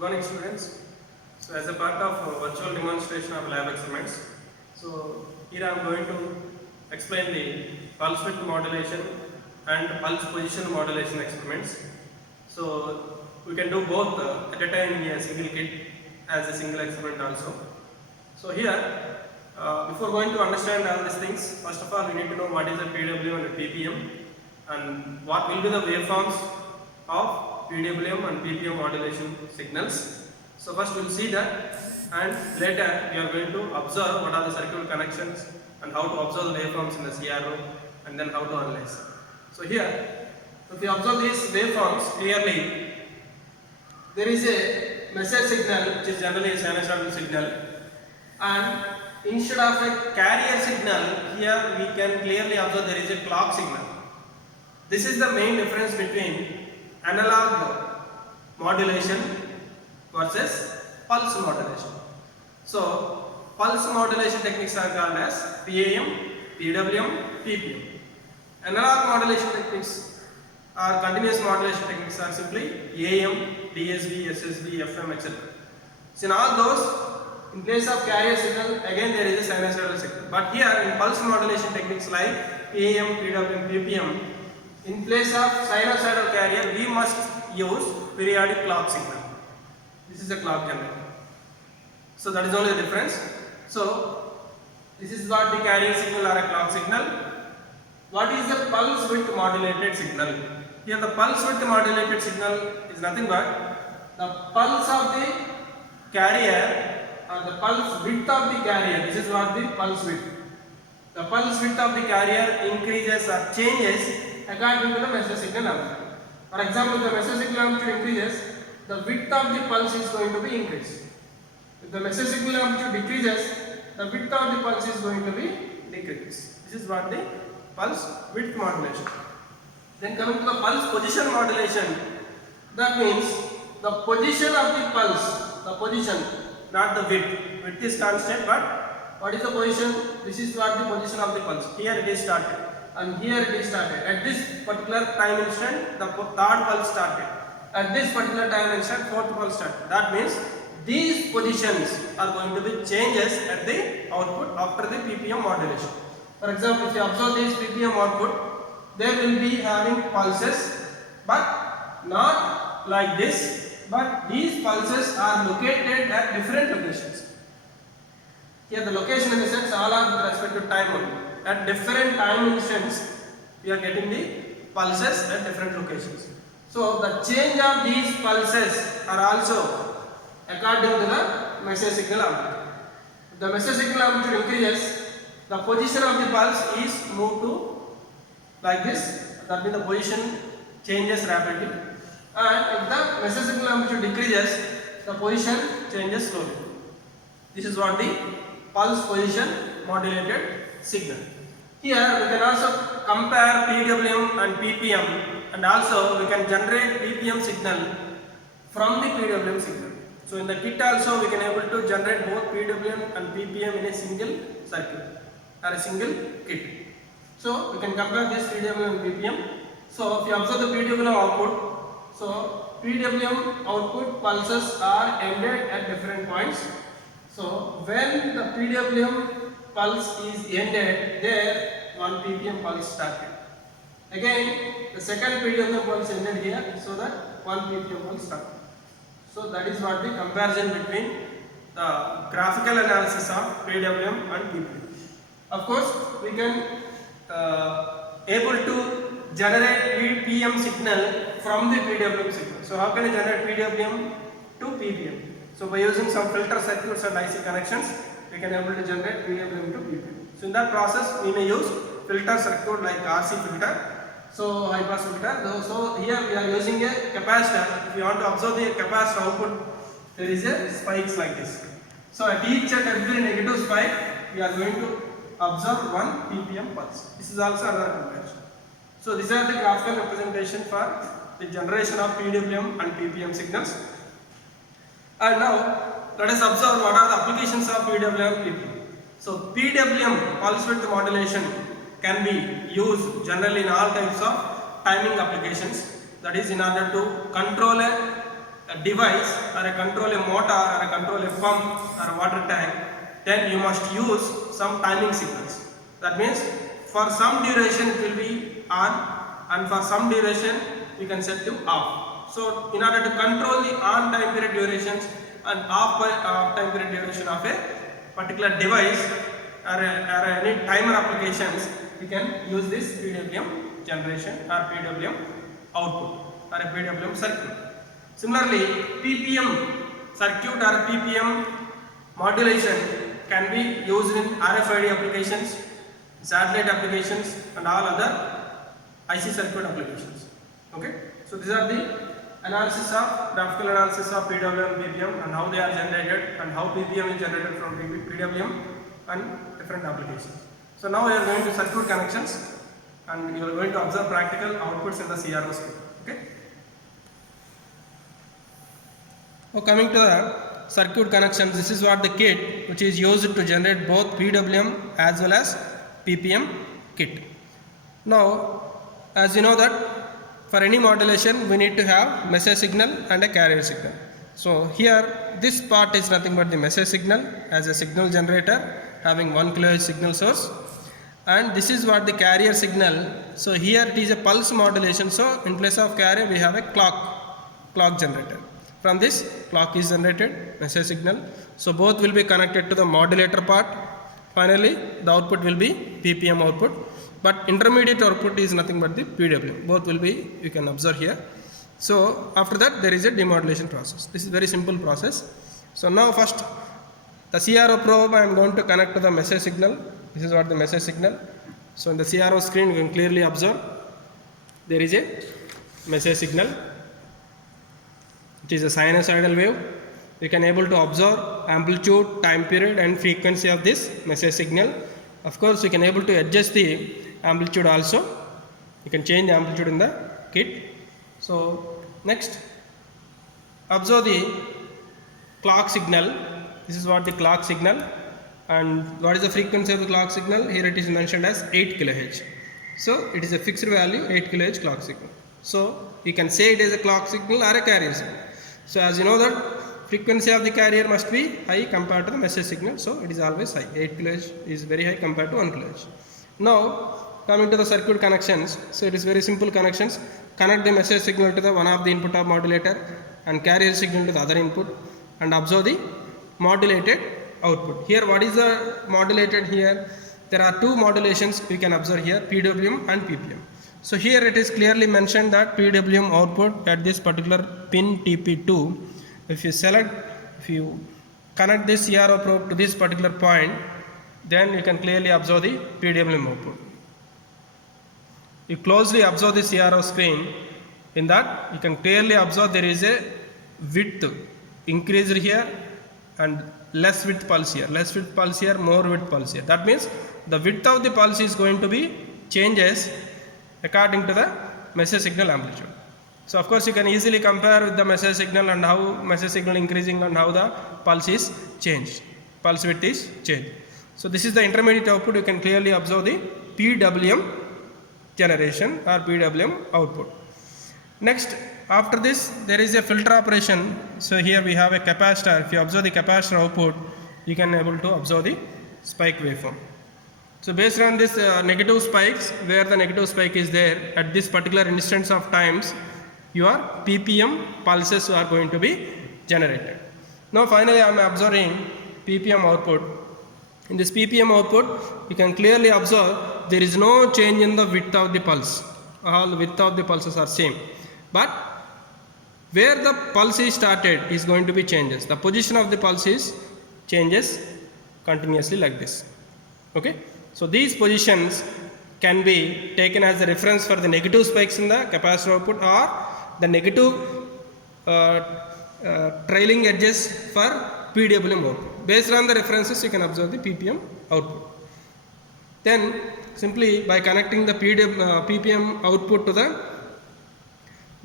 Good morning, students. So, as a part of virtual demonstration of lab experiments, so here I am going to explain the pulse width modulation and pulse position modulation experiments. So, we can do both at a time in a single kit as a single experiment also. So, here before going to understand all these things, first of all we need to know what is a PWM and PPM and what will be the waveforms of PWM and PPM modulation signals. So first we will see that, and later we are going to observe what are the circuit connections and how to observe the waveforms in the CRO and then how to analyze. So here, if you observe these waveforms clearly, there is a message signal which is generally a sinusoidal signal, and instead of a carrier signal, here we can clearly observe there is a clock signal. This is the main difference between analog modulation versus pulse modulation. So, pulse modulation techniques are called as PAM, PWM, PPM. Analog modulation techniques or continuous modulation techniques are simply AM, DSB, SSB, FM, etc. So, in all those, in place of carrier signal, again there is a sinusoidal signal. But here in pulse modulation techniques like PAM, PWM, PPM, in place of sinusoidal carrier, we must use periodic clock signal. This is a clock generator. So that is only the difference. So this is what the carrier signal or a clock signal. What is the pulse width modulated signal? Here the pulse width modulated signal is nothing but the pulse of the carrier or the pulse width of the carrier. This is what the pulse width. The pulse width of the carrier increases or changes according to the message signal amplitude. For example, if the message signal amplitude increases, the width of the pulse is going to be increased. If the message signal amplitude decreases, the width of the pulse is going to be decreased. This is what the pulse width modulation. Then coming to the pulse position modulation, that means the position of the pulse, the position, not the width. Width is constant, but what is the position? This is what the position of the pulse. Here it is started. And here it is started. At this particular time instant, the third pulse started. At this particular time instant, fourth pulse started. That means these positions are going to be changes at the output after the PPM modulation. For example, if you observe this PPM output, they will be having pulses, but not like this, but these pulses are located at different locations. Here the location in the sense all are with respect to time only. At different time instants, we are getting the pulses at different locations. So the change of these pulses are also according to the message signal amplitude. If the message signal amplitude increases, the position of the pulse is moved to like this. That means the position changes rapidly. And if the message signal amplitude decreases, the position changes slowly. This is what the pulse position modulated signal. Here we can also compare PWM and PPM, and also we can generate PPM signal from the PWM signal. So in the kit also we can able to generate both PWM and PPM in a single circuit or a single kit. So we can compare this PWM and PPM. So if you observe the PWM output, so PWM output pulses are ended at different points. So when the PWM pulse is ended, there one PPM pulse started. Again, the second PWM pulse ended here, so that one PPM pulse started. So that is what the comparison between the graphical analysis of PWM and PPM. Of course, we can able to generate PPM signal from the PWM signal. So how can you generate PWM to PPM? So by using some filter circuits and IC connections, we can able to generate PWM to PPM. So in that process, we may use filter circuit like RC filter, so high pass filter. So here we are using a capacitor. If you want to observe the capacitor output, there is a spikes like this. So at each and every negative spike, we are going to observe one PPM pulse. This is also another comparison. So these are the graphical representation for the generation of PWM and PPM signals. And now let us observe what are the applications of PWM and PPM. So PWM, pulse width modulation, can be used generally in all types of timing applications. That is in order to control a device or a control a motor or a control a pump or a water tank, then you must use some timing signals. That means for some duration it will be on and for some duration you can set to off. So in order to control the on time period durations and off time period duration of a particular device or any timer applications, we can use this PWM generation or PWM output or a PWM circuit. Similarly, PPM circuit or PPM modulation can be used in RFID applications, satellite applications and all other IC circuit applications. Okay, so these are the analysis of graphical analysis of PWM and PPM and how they are generated and how PPM is generated from PWM and different applications. So now we are going to circuit connections and you are going to observe practical outputs in the CRO screen. Okay. Now coming to the circuit connections, this is what the kit which is used to generate both PWM as well as PPM kit. Now as you know that for any modulation we need to have message signal and a carrier signal. So here this part is nothing but the message signal as a signal generator having 1 kHz signal source, and this is what the carrier signal. So here it is a pulse modulation, so in place of carrier we have a clock generator. From this clock is generated, message signal. So both will be connected to the modulator part. Finally the output will be PPM output, but intermediate output is nothing but the PWM. Both will be, you can observe here. So after that there is a demodulation process. This is very simple process. So now first the CRO probe I am going to connect to the message signal. This is what the message signal. So in the CRO screen you can clearly observe there is a message signal. It is a sinusoidal wave. You can able to observe amplitude, time period and frequency of this message signal. Of course you can able to adjust the amplitude also. You can change the amplitude in the kit. So next observe the clock signal. This is what the clock signal, and what is the frequency of the clock signal? Here it is mentioned as 8 kHz. So it is a fixed value 8 kHz clock signal. So you can say it is a clock signal or a carrier signal. So as you know that frequency of the carrier must be high compared to the message signal, so it is always high. 8 kHz is very high compared to 1 kHz. Now coming to the circuit connections, so it is very simple connections. Connect the message signal to the one of the input of modulator and carrier signal to the other input and observe the modulated output. Here what is the modulated here? There are two modulations we can observe here, PWM and PPM. So here it is clearly mentioned that PWM output at this particular pin TP2, if you connect this CRO probe to this particular point, then you can clearly observe the PWM output. You closely observe the CRO screen. In that you can clearly observe there is a width increased here and less width pulse here, less width pulse here, more width pulse here. That means the width of the pulse is going to be changes according to the message signal amplitude. So of course you can easily compare with the message signal and how message signal increasing and how the pulse is changed, pulse width is changed. So this is the intermediate output. You can clearly observe the PWM generation or PWM output. Next, after this there is a filter operation. So here we have a capacitor. If you observe the capacitor output, you can able to observe the spike waveform. So based on this negative spikes, where the negative spike is there at this particular instance of times, your PPM pulses are going to be generated. Now finally I am observing PPM output. In this PPM output you can clearly observe there is no change in the width of the pulse. All the width of the pulses are same, but where the pulse is started is going to be changes. The position of the pulse is changes continuously like this. Okay, so these positions can be taken as a reference for the negative spikes in the capacitor output or the negative trailing edges for PWM output. Based on the references you can observe the PPM output. Then simply by connecting the PPM output to the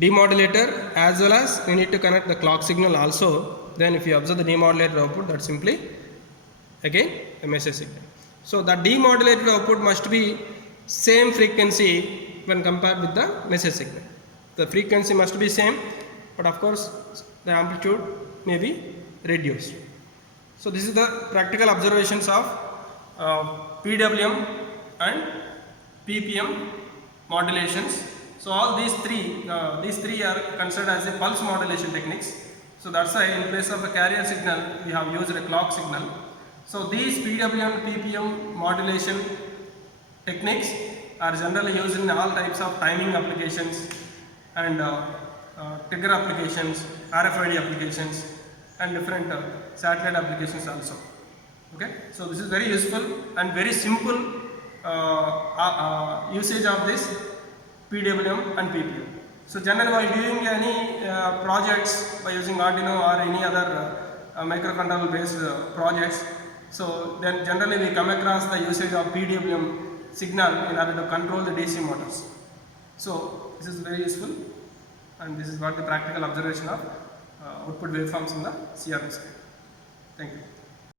demodulator, as well as we need to connect the clock signal also. Then if you observe the demodulator output, that's simply again a message signal. So the demodulated output must be same frequency when compared with the message signal. The frequency must be same, but of course the amplitude may be reduced. So this is the practical observations of PWM and PPM modulations. So all these three are considered as a pulse modulation techniques. So that's why in place of a carrier signal we have used a clock signal. So these PWM PPM modulation techniques are generally used in all types of timing applications and trigger applications, RFID applications, and different satellite applications also. Okay, so this is very useful and very simple usage of this PWM and PPM. So generally while doing any projects by using Arduino or any other microcontroller based projects, so then generally we come across the usage of PWM signal in order to control the DC motors. So this is very useful, and this is what the practical observation of output waveforms in the CRO side. Thank you.